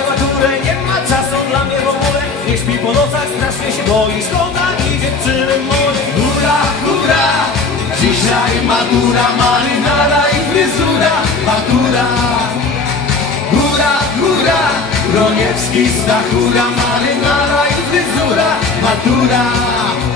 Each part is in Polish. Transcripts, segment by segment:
awanturę Nie ma czasu dla mnie w ogóle. Nie śpi po nocach, strasznie się boi Szkoda i dziewczyny moje Hura, hura Dzisiaj matura, marynara i fryzura. Matura Hura, hura Roniewski, Stachura, marynara i fryzura. Matura.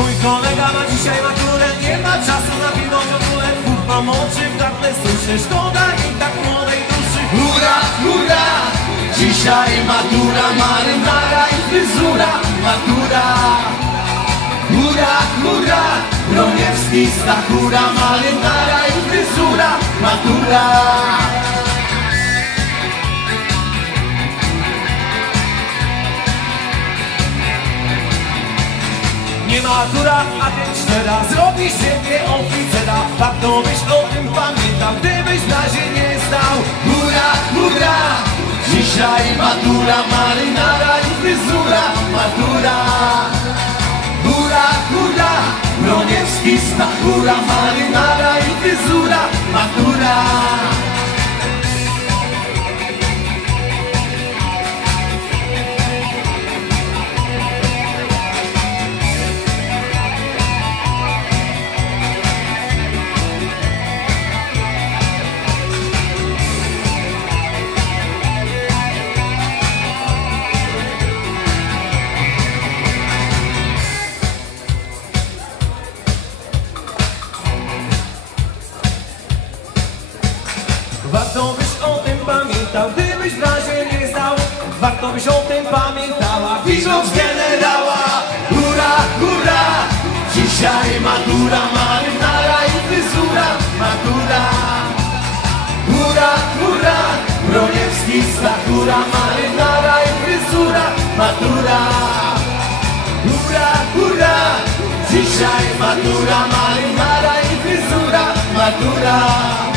Mój kolega ma dzisiaj maturę Nie ma czasu na piwo w ogóle Dwóch mam oczy w gardle suszy Szkoda i tak młodej duszy Hura, hura, dzisiaj matura, marynara i fryzura, matura. Hura, hura, Broniewski, Stachura, marynara i fryzura, matura. Nie ma akurat, a ten cztera Zrobi siebie oficera. Warto byś o tym pamiętał Gdybyś w razie nie stał. Hura, hura, dzisiaj matura, marynara i fryzura, matura. Hura, hura, Broniewski, Stachura, marynara i fryzura, matura. Warto byś o tym pamiętała Widząc generała, hura, hura, dzisiaj matura, marynara i fryzura, matura. Hura, hura, Broniewski, Stachura, marynara i fryzura, matura. Hura, hura, dzisiaj matura, marynara i fryzura, matura.